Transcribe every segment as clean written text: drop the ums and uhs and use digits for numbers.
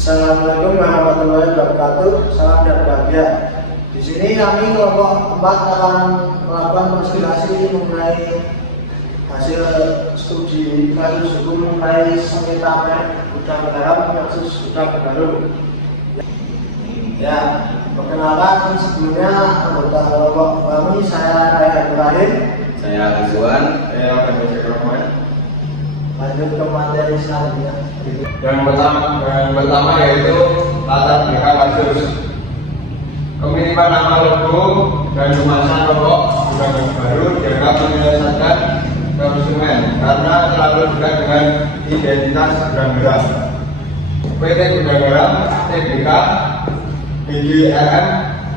Assalamualaikum warahmatullahi wabarakatuh. Salam dan bahagia. Di sini kami kelompok 4 akan melakukan konsultasi mengenai hasil studi kasus hukum mengenai sengketa gudang garam versus gudang baru. Ya, perkenalkan sebelumnya anggota kelompok kami, saya Raya Ibrahim, saya Rizwan, saya akan Rahman. Lanjut ke materi selanjutnya. Yang pertama yaitu latar belakang kasus. Pemilihan nama logo dan pemasangan rokok gudang baru dianggap menyelesaikan konsumen karena terlalu dekat dengan identitas gudang garam. PT Gudang Garam TBK BGRM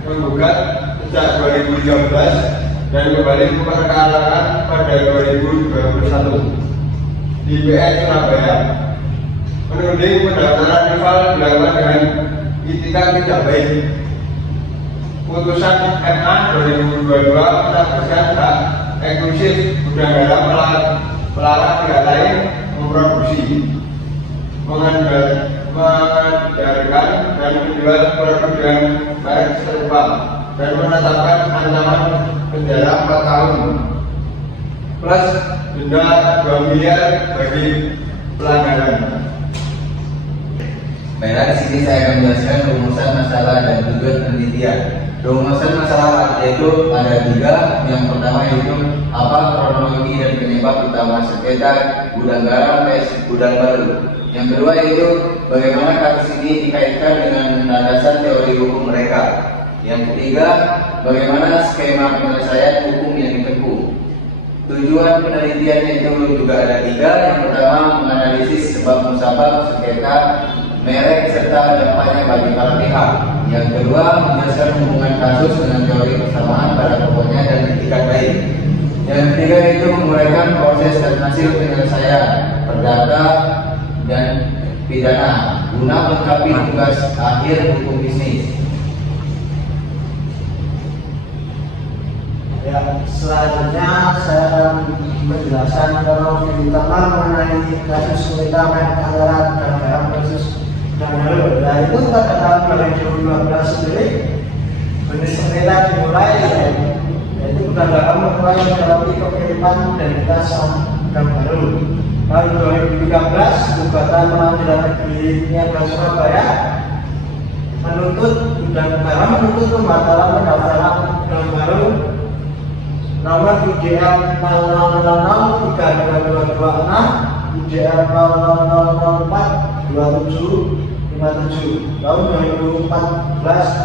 menggugat sejak 2013 dan kembali memperkenalkan pada 2021 di PN Surabaya. Menuding pendaftaran rival dilakukan dengan itikat tidak baik. Putusan MA 2022 menafsirkan hak eksklusif gudang garam melarang pihak lain memproduksi, mengedarkan dan menjual produk dengan merek serupa dan menetapkan ancaman penjara 4 tahun plus denda 2 miliar bagi pelanggaran. Baiklah, di sini saya akan menjelaskan rumusan masalah dan tujuan penelitian. Rumusan masalah yaitu ada 3. Yang pertama yaitu apa kronologi dan penyebab utama sengketa gudang garam vs gudang baru. Yang kedua yaitu bagaimana kasus ini dikaitkan dengan landasan teori hukum mereka. Yang ketiga, bagaimana skema penyelesaian hukum yang ditempuh. Tujuan penelitian itu juga ada 3. Yang pertama, menganalisis sebab musabab sengketa merek serta dampaknya bagi para pihak. Yang kedua, menjelaskan hubungan kasus dengan teori persamaan pada pokoknya dan itikat baik. Yang ketiga itu menguraikan proses dan hasil penyelesaian perdata dan pidana guna melengkapi tugas akhir hukum bisnis. Ya, selanjutnya saya akan menjelaskan kronologi utama mengenai kasus sengketa merek antara gudang garam versus gudang baru. Nah, itu pada tahun 2015 sendiri benih sengketa dimulai, yaitu gudang garam mulai menjalani pengiriman identitas gudang baru. Tahun 2013 gugatan Pengadilan Negeri Niaga Surabaya menuntut gudang garam menuntut pembatalan pendaftaran gudang baru nomor UJL 0000 3226 UJL 0004 2757 tahun 2014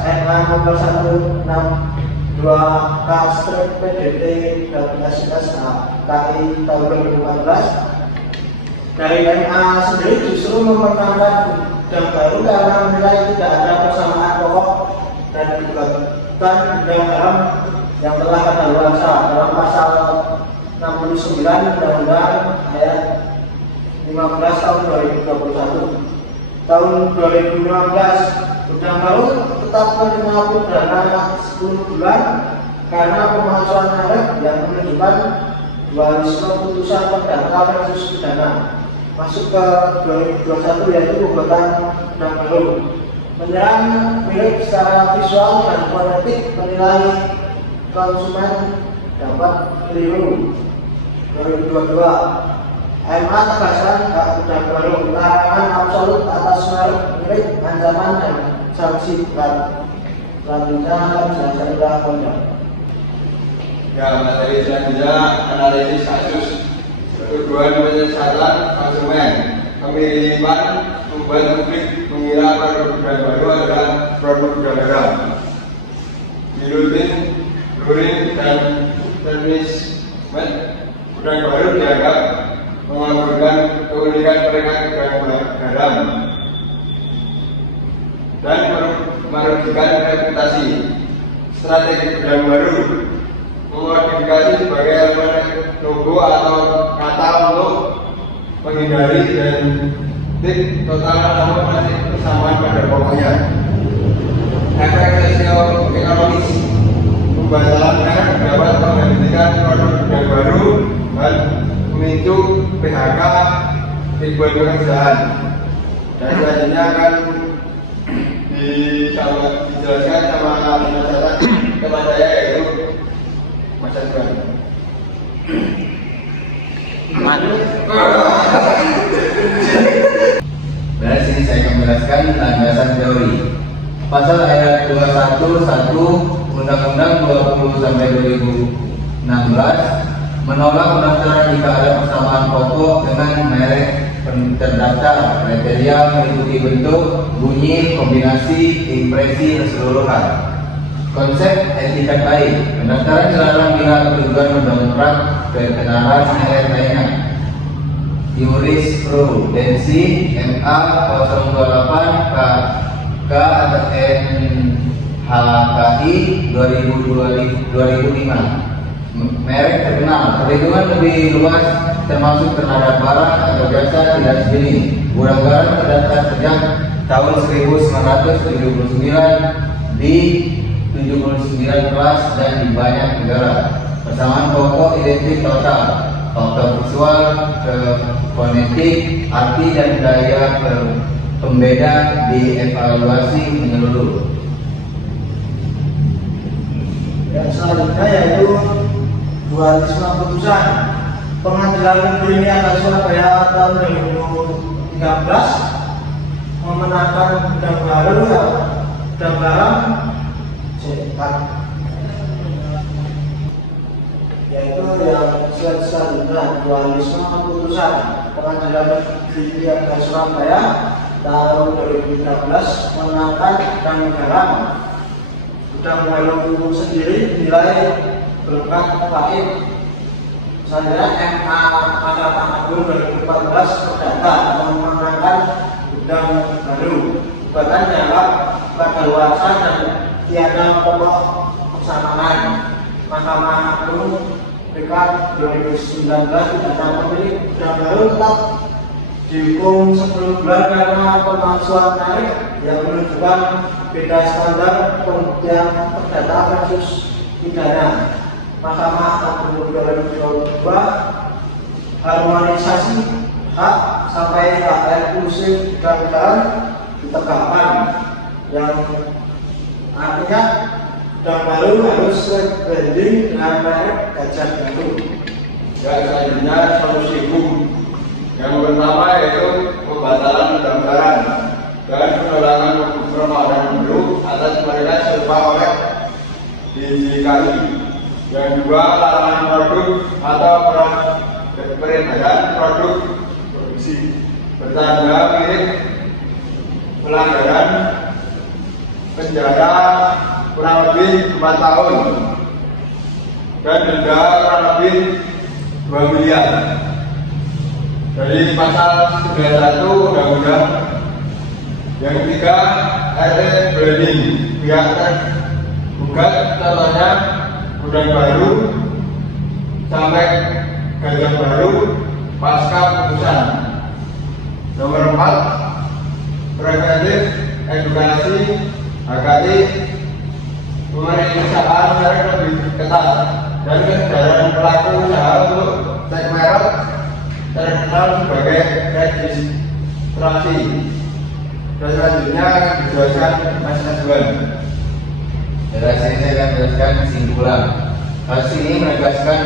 NA nomor 162K/PDT SSS KI tahun 2014. Dari NA sendiri justru mempertahankan gudang baru karena menilai tidak ada persamaan pokok dan gugatan gudang garam yang telah kadaluarsa dalam pasal 69 Undang-Undang Ayat 15 tahun 2021. Tahun 2015 gudang baru tetap menerima pidana 10 bulan karena pemalsuan merek yang menunjukkan dualisme putusan perdata versus pidana. Masuk ke 2021 yaitu gugatan gudang baru menyerang milik secara visual dan fonetik, menilai konsumen dapat keliru. 2022 MA tegaskan hak gudang baru, larangan absolut atas merek milik, ancaman dan sanksi berat. Selanjutnya saya Polda. Ya, materi selanjutnya analisis kasus. Tujuan penyesatan konsumen. Pemilihan membuat publik mengira produk gudang baru adalah produk gudang garam. Dilutin luring dan termismet gudang baru dianggap mengaburkan keunikan mereka gudang garam dan merugikan reputasi. Strategi gudang baru memodifikasi sebagai elemen logo atau kata untuk menghindari dan total namun masih persamaan pada pokoknya. Efek sosioekonomis pembatalan merek dapat menghentikan produk gudang baru dan memicu PHK ribuan pekerjaan. Dan selanjutnya akan dijelaskan sama masyarakat teman saya yaitu Mas Adwan. Dari sini saya akan menjelaskan landasan teori. Pasal ayat 21.1 Undang-Undang 20/2016 menolak pendaftaran jika ada persamaan pokok dengan merek terdaftar, kriteria meliputi bentuk, bunyi, kombinasi, impresi, keseluruhan. Konsep etikat baik, pendaftaran dilarang bila tujuan mendongkrak ketenaran merek lainnya. Jurisprudensi MA 028 K atau NHKI 2005. Merek terkenal, perlindungan lebih luas termasuk terhadap barang atau jasa tidak segini. Barang terdaftar sejak tahun 1979 di 79 kelas dan di banyak negara. Persamaan pokok identik total, faktor visual, fonetik, arti dan daya pembeda dievaluasi menyeluruh. Yang selanjutnya yaitu dualisme putusan Pengadilan Negeri Niaga Surabaya tahun 2013 memenangkan undang baru yaitu yang selanjutnya dualisme putusan Pengadilan Negeri Niaga Surabaya tahun 2013 memenangkan undang garam. Undang baru sendiri dinilai berkat pahit. Selanjutnya MA Mahkamah Agung 2014 Perdata memenangkan undang baru gugatan dianggap kadaluarsa dan tiada pokok persamaan. Mahkamah Agung BK 2019 tidak memilih undang baru tetap dihukum 10 bulan karena pemalsuan tarif yang menunjukkan beda standar pembuktian perdata versus pidana. Mahkamah Agung 2022 harmonisasi hak sampai hak eksklusif dan ditegakkan, yang artinya undang baru harus branding dengan merek Gajah Batu. Dan selanjutnya solusi hukum. Yang pertama yaitu pembatalan pendaftaran dan penolakan permohonan baru atas mereka serba oleh DJKI. Yang kedua, larangan produk atau peredaran produk produksi bertanda mirip pelanggaran penjara kurang lebih 4 tahun dan denda kurang lebih 2 miliar. Dari pasal 91 Undang-Undang. Yang ketiga, branding pihak tergugat, contohnya undang baru sampai Gajah Baru pasca putusan. Nomor 4, preventif edukasi HKI pemeriksaan merek lebih ketat dan kesadaran pelaku usaha untuk cek merek terkenal sebagai registrasi. Dan selanjutnya dijelaskan Mas Adwan. Dari sini saya akan menjelaskan kesimpulan. Kasus ini menegaskan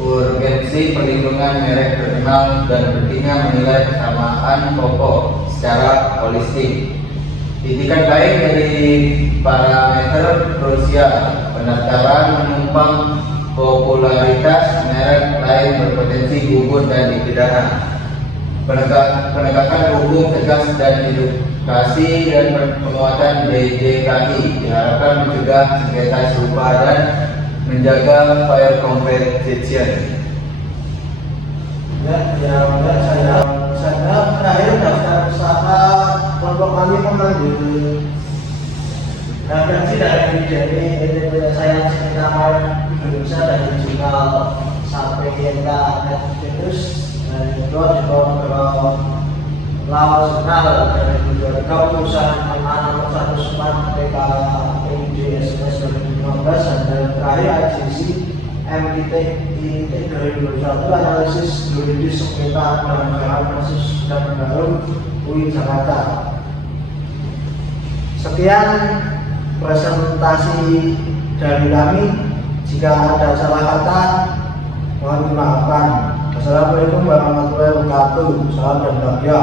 urgensi perlindungan merek terkenal dan pentingnya menilai kesamaan pokok secara holistik. Itikat baik dari parameter krusial pendaftaran menumpang popularitas merek lain berpotensi gugur dan dipidana. Penegakan hukum tegas dan edukasi dan penguatan DJKI diharapkan mencegah sengketa serupa dan menjaga fair competition. Saya terakhir daftar usaha kelompok kami memanggil referensi dari saya nama Indonesia dari jurnal sampai kita terus juga beberapa lawan jurnal dari perusahaan nomor 104 PKIDSS 2015 dan terakhir IGC MIT 2021 analisis juridis sengketa dan kasus dan baru UI Jakarta. Sekian presentasi dari kami. Jika ada salah kata, mohon dimaafkan. Assalamualaikum warahmatullahi wabarakatuh. Salam dan bahagia.